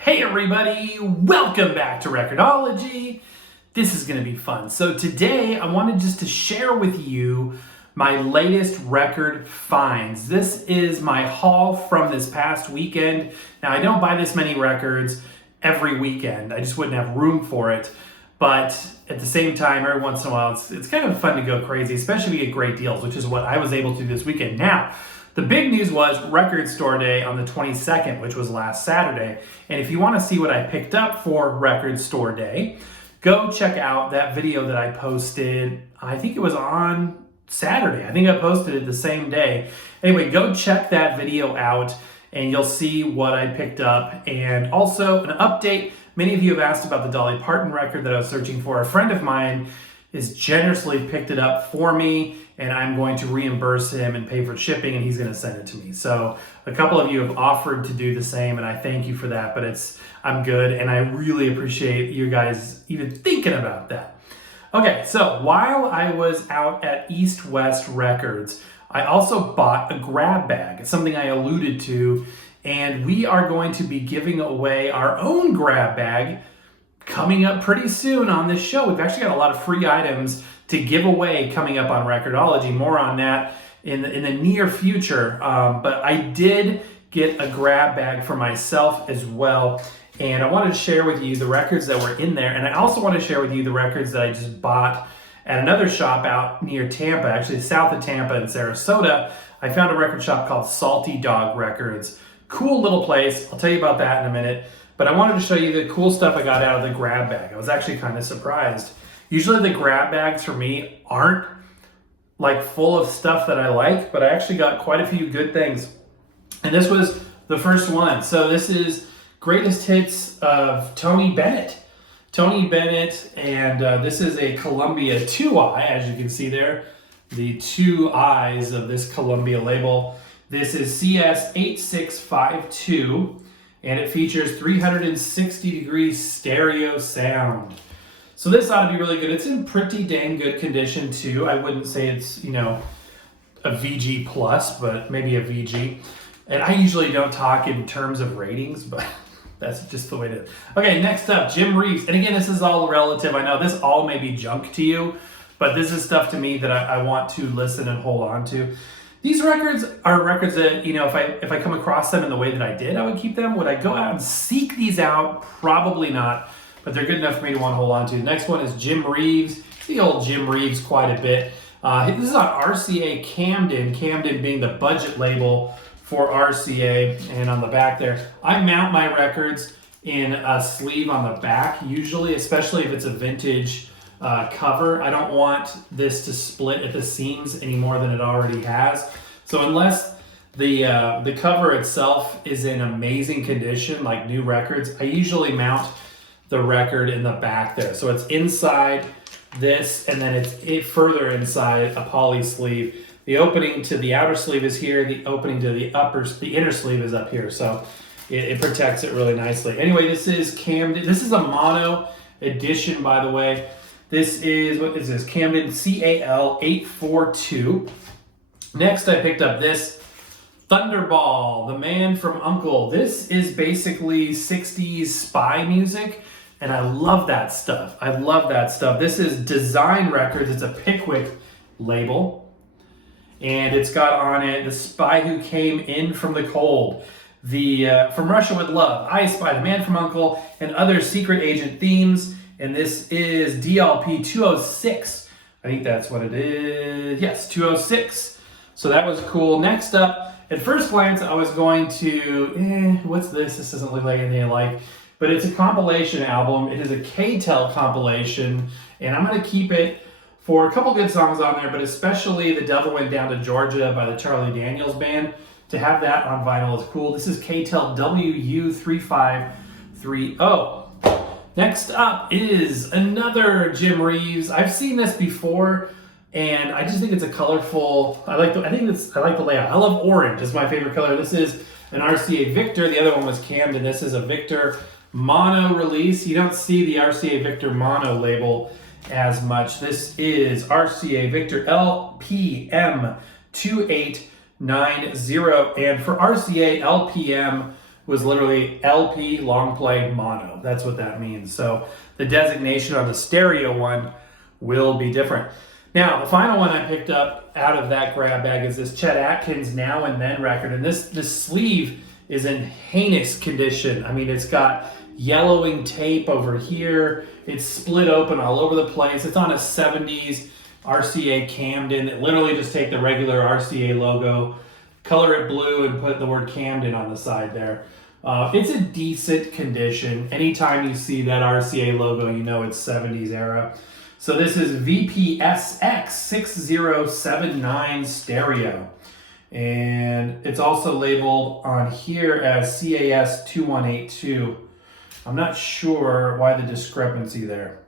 Hey everybody, welcome back to Record-ology. This is going to be fun. So today I wanted just to share with you my latest record finds. This is my haul from this past weekend. Now I don't buy this many records every weekend. I just wouldn't have room for it. But at the same time, every once in a while, it's kind of fun to go crazy, especially if you get great deals, which is what I was able to do this weekend. Now, the big news was Record Store Day on the 22nd, which was last Saturday. And if you want to see what I picked up for Record Store Day, go check out that video that I posted. I think it was on Saturday. I think I posted it the same day. Anyway, go check that video out and you'll see what I picked up. And also an update. Many of you have asked about the Dolly Parton record that I was searching for. A friend of mine has generously picked it up for me, and I'm going to reimburse him and pay for shipping, and he's going to send it to me. So a couple of you have offered to do the same, and I thank you for that, but I'm good, and I really appreciate you guys even thinking about that. Okay, so while I was out at East West Records, I also bought a grab bag. It's something I alluded to, and we are going to be giving away our own grab bag coming up pretty soon on this show. We've actually got a lot of free items to give away coming up on Record-ology. More on that in the near future. But I did get a grab bag for myself as well. And I wanted to share with you the records that were in there. And I also want to share with you the records that I just bought at another shop out near Tampa, actually south of Tampa in Sarasota. I found a record shop called Salty Dog Records. Cool little place. I'll tell you about that in a minute. But I wanted to show you the cool stuff I got out of the grab bag. I was actually kind of surprised. Usually the grab bags for me aren't like full of stuff that I like, but I actually got quite a few good things. And this was the first one. So this is Greatest Hits of Tony Bennett. Tony Bennett, and this is a Columbia 2i, as you can see there. The two eyes of this Columbia label. This is CS8652. And it features 360-degree stereo sound. So this ought to be really good. It's in pretty dang good condition too. I wouldn't say it's, a VG plus, but maybe a VG. And I usually don't talk in terms of ratings, but that's just the way it is. Okay, next up, Jim Reeves. And again, this is all relative. I know this all may be junk to you, but this is stuff to me that I want to listen and hold on to. These records are records that, if I come across them in the way that I did, I would keep them. Would I go out and seek these out? Probably not, but they're good enough for me to want to hold on to. The next one is Jim Reeves. See old Jim Reeves quite a bit. This is on RCA Camden, Camden being the budget label for RCA, and on the back there, I mount my records in a sleeve on the back, usually, especially if it's a vintage cover. I don't want this to split at the seams any more than it already has. So unless the cover itself is in amazing condition, like new records, I usually mount the record in the back there. So it's inside this, and then it's further inside a poly sleeve. The opening to the outer sleeve is here. The opening to the inner sleeve is up here. So it protects it really nicely. Anyway, this is Camden. This is a mono edition, by the way. This is, what is this? Camden CAL842. Next, I picked up this Thunderball, The Man from U.N.C.L.E. This is basically 60s spy music, and I love that stuff. I love that stuff. This is Design Records. It's a Pickwick label, and it's got on it The Spy Who Came In From the Cold, From Russia With Love, I Spy, The Man from U.N.C.L.E., and other secret agent themes. And this is DLP 206. I think that's what it is. Yes, 206. So that was cool. Next up, at first glance, I was going to, what's this? This doesn't look like anything I like. But it's a compilation album. It is a K-Tel compilation. And I'm going to keep it for a couple good songs on there, but especially The Devil Went Down to Georgia by the Charlie Daniels Band. To have that on vinyl is cool. This is K-Tel WU3530. Next up is another Jim Reeves. I've seen this before, and I just think it's a colorful. I like the layout. I love orange. It's my favorite color. This is an RCA Victor. The other one was Camden. This is a Victor mono release. You don't see the RCA Victor mono label as much. This is RCA Victor LPM 2890, and for RCA LPM was literally LP, long play, mono. That's what that means. So the designation on the stereo one will be different. Now, the final one I picked up out of that grab bag is this Chet Atkins Now and Then record. And this sleeve is in heinous condition. I mean, it's got yellowing tape over here. It's split open all over the place. It's on a 70s RCA Camden. Literally just take the regular RCA logo, color it blue, and put the word Camden on the side there. It's a decent condition. Anytime you see that RCA logo, you know it's 70s era. So this is VPSX 6079 stereo. And it's also labeled on here as CAS 2182. I'm not sure why the discrepancy there.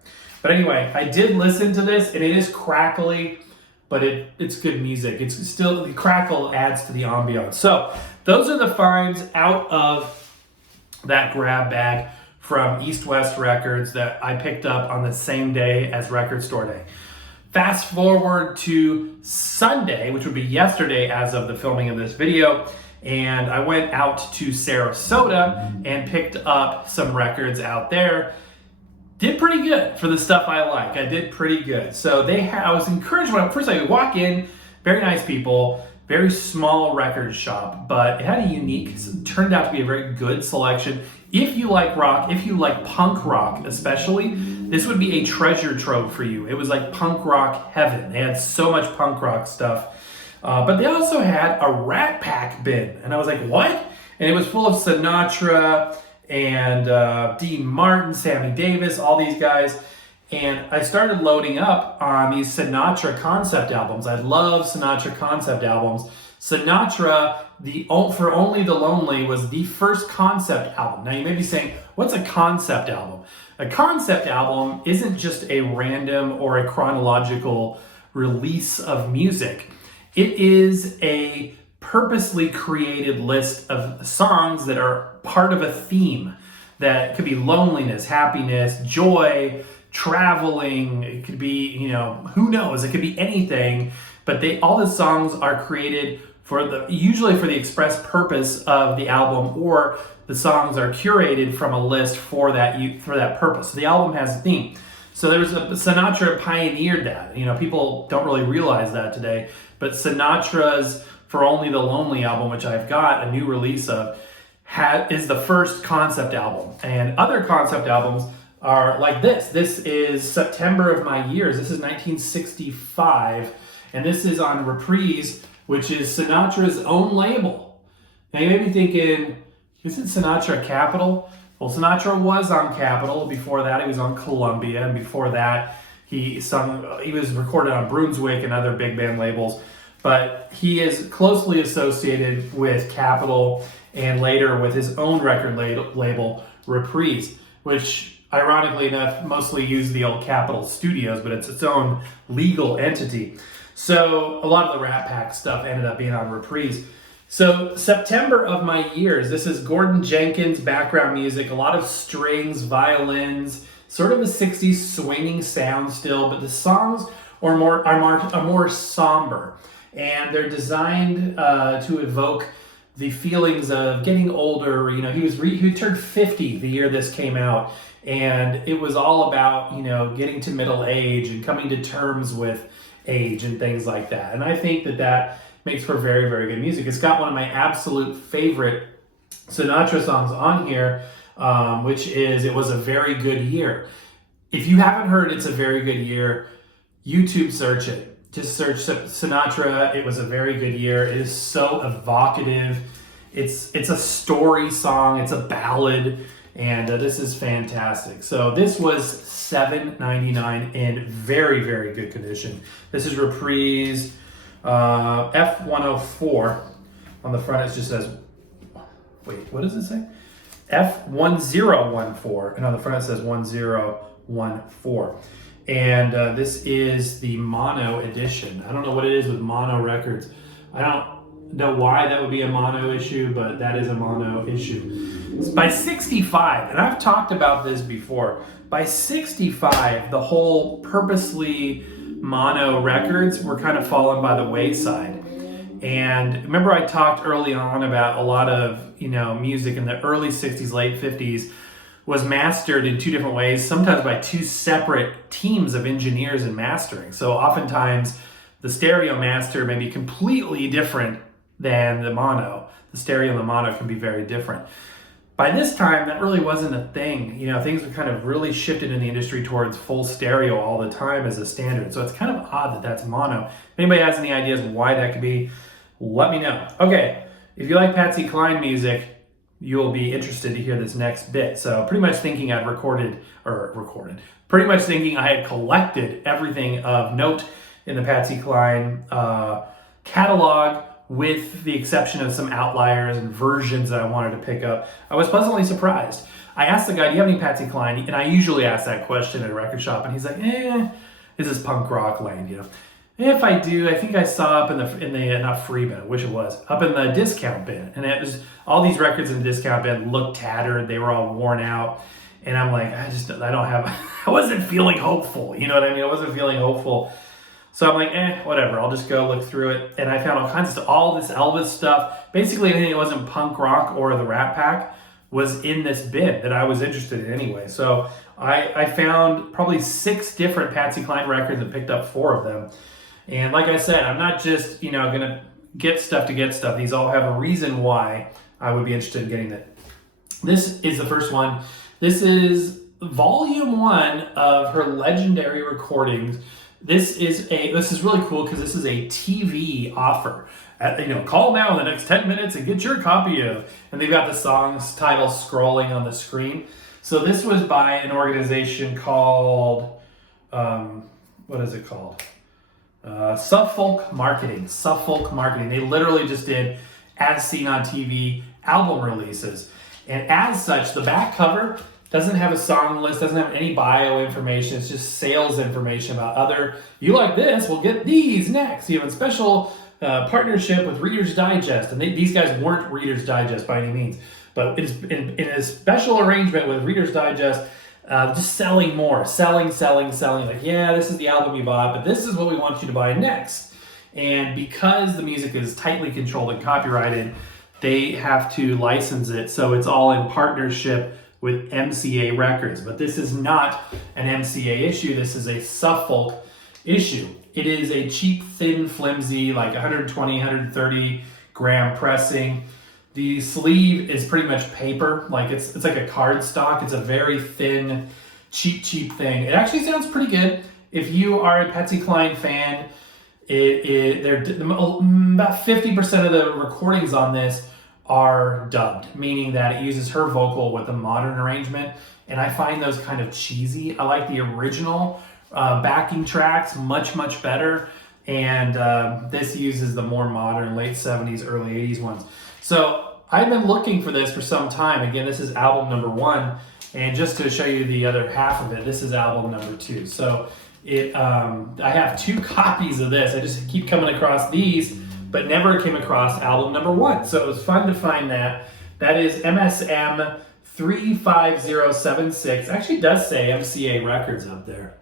But anyway, I did listen to this, and it is crackly, but it's good music. It's still, the crackle adds to the ambiance. So those are the finds out of that grab bag from East West Records that I picked up on the same day as Record Store Day. Fast forward to Sunday, which would be yesterday as of the filming of this video, and I went out to Sarasota and picked up some records out there. Did pretty good for the stuff I like. I did pretty good. So I was encouraged when first I walk in, very nice people, very small record shop, but it had a unique, turned out to be a very good selection. If you like rock, if you like punk rock especially, this would be a treasure trove for you. It was like punk rock heaven. They had so much punk rock stuff. But they also had a Rat Pack bin. And I was like, what? And it was full of Sinatra and Dean Martin, Sammy Davis, all these guys. And I started loading up on these Sinatra concept albums. I love Sinatra concept albums. Sinatra, For Only the Lonely was the first concept album. Now you may be saying, what's a concept album? A concept album isn't just a random or a chronological release of music. It is a purposely created list of songs that are part of a theme that could be loneliness, happiness, joy, traveling. It could be, who knows? It could be anything. But all the songs are created usually for the express purpose of the album, or the songs are curated from a list for that purpose. So the album has a theme. So Sinatra pioneered that. People don't really realize that today. But Sinatra's For Only the Lonely album, which I've got a new release of, is the first concept album. And other concept albums are like this. This is September of My Years. This is 1965. And this is on Reprise, which is Sinatra's own label. Now you may be thinking, isn't Sinatra Capitol? Well, Sinatra was on Capitol. Before that, he was on Columbia. And before that, he was recorded on Brunswick and other big band labels. But he is closely associated with Capitol and later with his own record label, Reprise, which ironically enough mostly used the old Capitol Studios, but it's its own legal entity. So a lot of the Rat Pack stuff ended up being on Reprise. So September of My Years, this is Gordon Jenkins background music, a lot of strings, violins, sort of a 60s swinging sound still, but the songs are more somber. And they're designed to evoke the feelings of getting older. He turned 50 the year this came out, and it was all about getting to middle age and coming to terms with age and things like that. And I think that makes for very, very good music. It's got one of my absolute favorite Sinatra songs on here, which is "It Was a Very Good Year." If you haven't heard "It's a Very Good Year," YouTube search it. Just search Sinatra, "It Was a Very Good Year." It is so evocative. It's a story song. It's a ballad. And this is fantastic. So this was $7.99 in very, very good condition. This is Reprise F104. On the front it just says, wait, what does it say? F1014. And on the front it says 1014. And this is the mono edition. I don't know what it is with mono records. I don't know why that would be a mono issue, but that is a mono issue. By 65, and I've talked about this before, by 65, the whole purposely mono records were kind of fallen by the wayside. And remember I talked early on about a lot of, music in the early 60s, late 50s was mastered in two different ways, sometimes by two separate teams of engineers in mastering. So oftentimes the stereo master may be completely different than the mono. The stereo and the mono can be very different. By this time, that really wasn't a thing. Things were kind of really shifted in the industry towards full stereo all the time as a standard. So it's kind of odd that that's mono. If anybody has any ideas why that could be, let me know. Okay, if you like Patsy Cline music, you'll be interested to hear this next bit. So pretty much thinking I'd pretty much thinking I had collected everything of note in the Patsy Cline catalog, with the exception of some outliers and versions that I wanted to pick up. I was pleasantly surprised. I asked the guy, do you have any Patsy Cline? And I usually ask that question at a record shop, and he's like, this is punk rock land, If I do, I think I saw up in the not free bin, I wish it was, up in the discount bin. And it was all these records in the discount bin looked tattered, they were all worn out. And I'm like, I wasn't feeling hopeful, you know what I mean? I wasn't feeling hopeful. So I'm like, whatever, I'll just go look through it. And I found all kinds of stuff, all this Elvis stuff. Basically anything that wasn't punk rock or the Rat Pack was in this bin that I was interested in anyway. So I found probably 6 different Patsy Cline records and picked up 4 of them. And like I said, I'm not just, gonna get stuff to get stuff. These all have a reason why I would be interested in getting it. This is the first one. This is volume 1 of her legendary recordings. This is really cool because this is a TV offer. Call now in the next 10 minutes and get your copy of, and they've got the song's title scrolling on the screen. So this was by an organization called, what is it called? Suffolk Marketing. Suffolk Marketing. They literally just did as seen on TV album releases. And as such, the back cover doesn't have a song list, doesn't have any bio information. It's just sales information about you like this, we'll get these next. You have a special partnership with Reader's Digest. And these guys weren't Reader's Digest by any means. But it's in a special arrangement with Reader's Digest, just selling more, selling. Like, yeah, this is the album you bought, but this is what we want you to buy next. And because the music is tightly controlled and copyrighted, they have to license it. So it's all in partnership with MCA Records. But this is not an MCA issue. This is a Suffolk issue. It is a cheap, thin, flimsy, like 120, 130 gram pressing. The sleeve is pretty much paper, like it's like a cardstock. It's a very thin, cheap thing. It actually sounds pretty good. If you are a Patsy Cline fan, about 50% of the recordings on this are dubbed, meaning that it uses her vocal with a modern arrangement, and I find those kind of cheesy. I like the original backing tracks much better, and this uses the more modern late 70s, early 80s ones. So I've been looking for this for some time. Again, this is album number 1, and just to show you the other half of it, this is album number 2. So I have 2 copies of this. I just keep coming across these, but never came across album number 1. So it was fun to find that. That is MSM 35076. Actually does say MCA Records up there,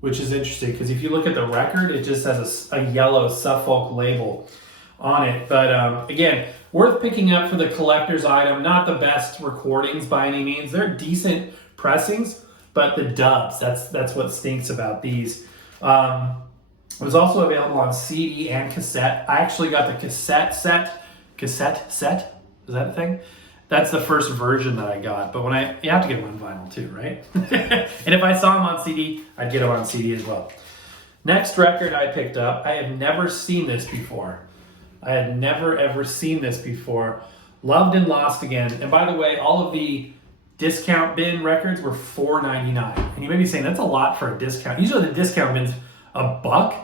which is interesting because if you look at the record, it just has a yellow Suffolk label on it. But again, worth picking up for the collector's item. Not the best recordings by any means. They're decent pressings, but the dubs, that's what stinks about these. It was also available on CD and cassette. I actually got the cassette set. Cassette set? Is that a thing? That's the first version that I got. But you have to get them on vinyl too, right? And if I saw them on CD, I'd get them on CD as well. Next record I picked up, I had never seen this before. I had never ever seen this before. Loved and Lost Again. And by the way, all of the discount bin records were $4.99. And you may be saying, that's a lot for a discount. Usually the discount bin's $1.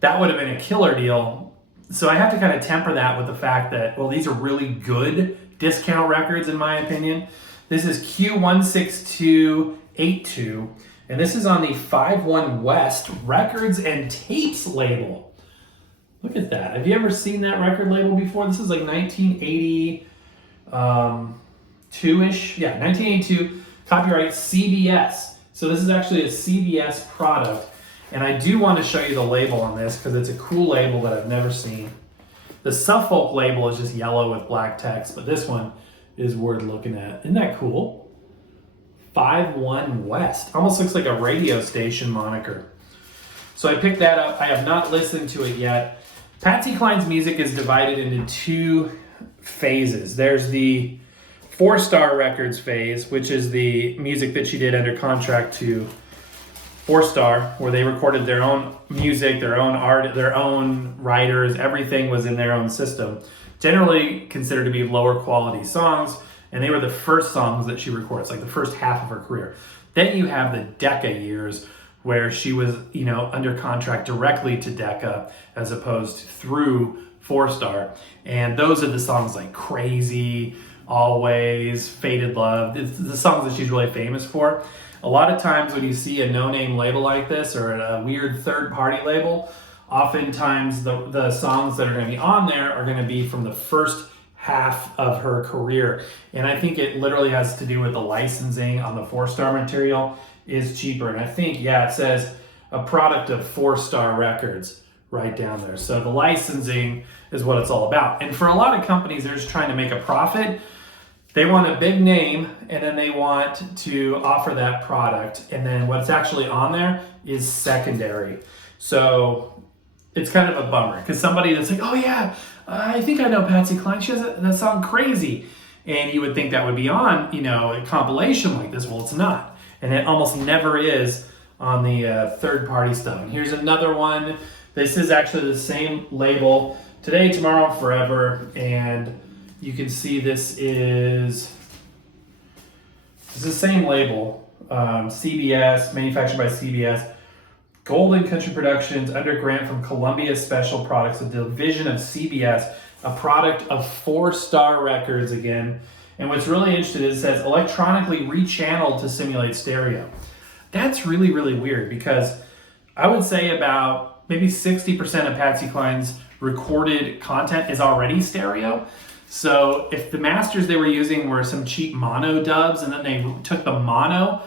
That would have been a killer deal. So I have to kind of temper that with the fact that, well, these are really good discount records in my opinion. This is Q16282, and this is on the 51 West Records and Tapes label. Look at that. Have you ever seen that record label before? This is like 1982-ish. Yeah, 1982, copyright CBS. So this is actually a CBS product. And I do want to show you the label on this because it's a cool label that I've never seen. The Suffolk label is just yellow with black text, but this one is worth looking at. Isn't that cool? 5-1 West. Almost looks like a radio station moniker. So I picked that up. I have not listened to it yet. Patsy Cline's music is divided into two phases. There's the 4-Star Records phase, which is the music that she did under contract to 4-Star, where they recorded their own music, their own art, their own writers, everything was in their own system. Generally considered to be lower quality songs, and they were the first songs that she recorded. It's like the first half of her career. Then you have the Decca years, where she was, under contract directly to Decca as opposed to through 4-Star. And those are the songs like Crazy, Always, Faded Love, it's the songs that she's really famous for. A lot of times when you see a no-name label like this or a weird third-party label, oftentimes the songs that are going to be on there are going to be from the first half of her career. And I think it literally has to do with the licensing on the 4-Star material is cheaper. And I think, it says a product of 4-Star Records right down there. So the licensing is what it's all about. And for a lot of companies, they're just trying to make a profit. They want a big name, and then they want to offer that product. And then what's actually on there is secondary. So it's kind of a bummer because somebody that's like, oh yeah, I think I know Patsy Cline. She has that song Crazy. And you would think that would be on, a compilation like this. Well, it's not. And it almost never is on the third-party stuff. And here's another one. This is actually the same label, Today, Tomorrow, Forever. And you can see this is the same label, CBS, manufactured by CBS. Golden Country Productions, under grant from Columbia Special Products, a division of CBS, a product of 4-Star Records again. And what's really interesting is it says electronically rechanneled to simulate stereo. That's really, really weird because I would say about maybe 60% of Patsy Cline's recorded content is already stereo. So if the masters they were using were some cheap mono dubs and then they took the mono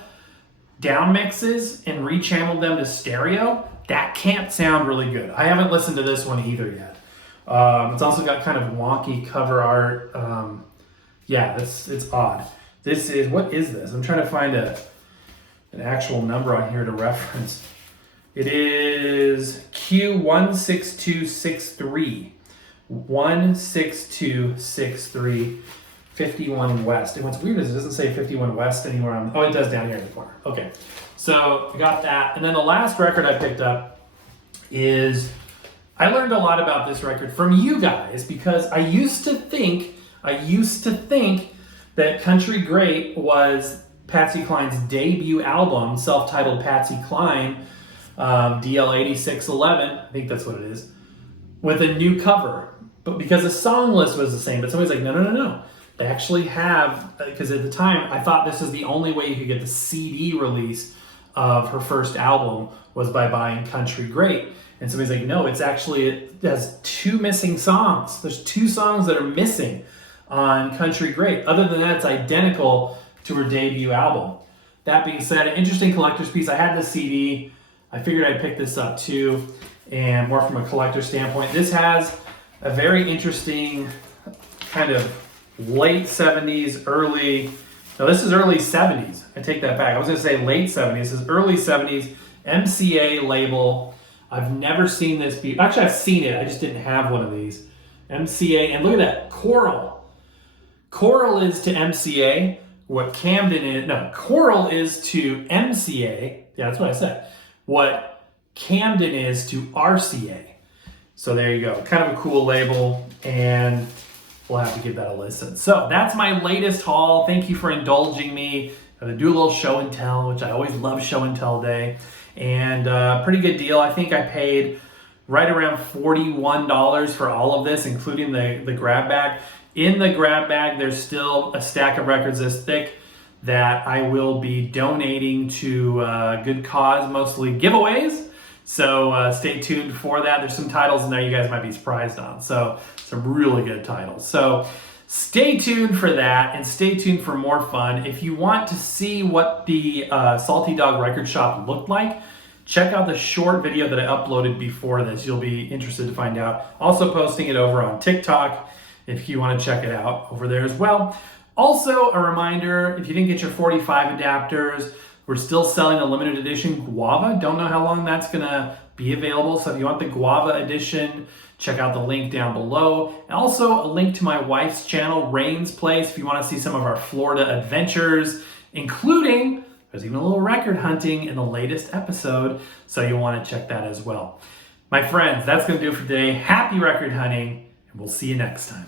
down mixes and rechanneled them to stereo, that can't sound really good. I haven't listened to this one either yet. It's also got kind of wonky cover art. It's odd. What is this? I'm trying to find an actual number on here to reference. It is Q16263. 16263, 51 West. And what's weird is it doesn't say 51 West anywhere on, it does down here in the corner. Okay, so I got that. And then the last record I picked up is, I learned a lot about this record from you guys because I used to think that Country Great was Patsy Cline's debut album, self-titled Patsy Cline, DL8611, I think that's what it is, with a new cover. But because the song list was the same, but somebody's like, no. They actually have, because at the time, I thought this was the only way you could get the CD release of her first album was by buying Country Great. And somebody's like, no, it has 2 missing songs. There's 2 songs that are missing on Country Great. Other than that, it's identical to her debut album. That being said, an interesting collector's piece. I had the CD. I figured I'd pick this up too, and more from a collector standpoint. This has a very interesting kind of late 70s, this is early 70s. I take that back. I was going to say late 70s. This is early 70s MCA label. I've never seen this actually I've seen it. I just didn't have one of these. MCA, and look at that, Coral. Coral is to MCA what Camden is, Coral is to MCA. Yeah, that's what I said. What Camden is to RCA. So there you go. Kind of a cool label, and we'll have to give that a listen. So that's my latest haul. Thank you for indulging me. I'm gonna do a little show and tell, which I always love show and tell day. And pretty good deal. I think I paid right around $41 for all of this, including the grab bag. In the grab bag, there's still a stack of records this thick that I will be donating to good cause, mostly giveaways. So stay tuned for that. There's some titles in there you guys might be surprised on. So some really good titles. So stay tuned for that, and stay tuned for more fun. If you want to see what the Salty Dog Record Shop looked like, check out the short video that I uploaded before this. You'll be interested to find out. Also posting it over on TikTok if you want to check it out over there as well. Also, a reminder, if you didn't get your 45 adapters, we're still selling a limited edition Guava. Don't know how long that's gonna be available. So if you want the Guava edition, check out the link down below. And also a link to my wife's channel, Rain's Place, if you wanna see some of our Florida adventures, including, there's even a little record hunting in the latest episode. So you'll wanna check that as well. My friends, that's gonna do it for today. Happy record hunting, and we'll see you next time.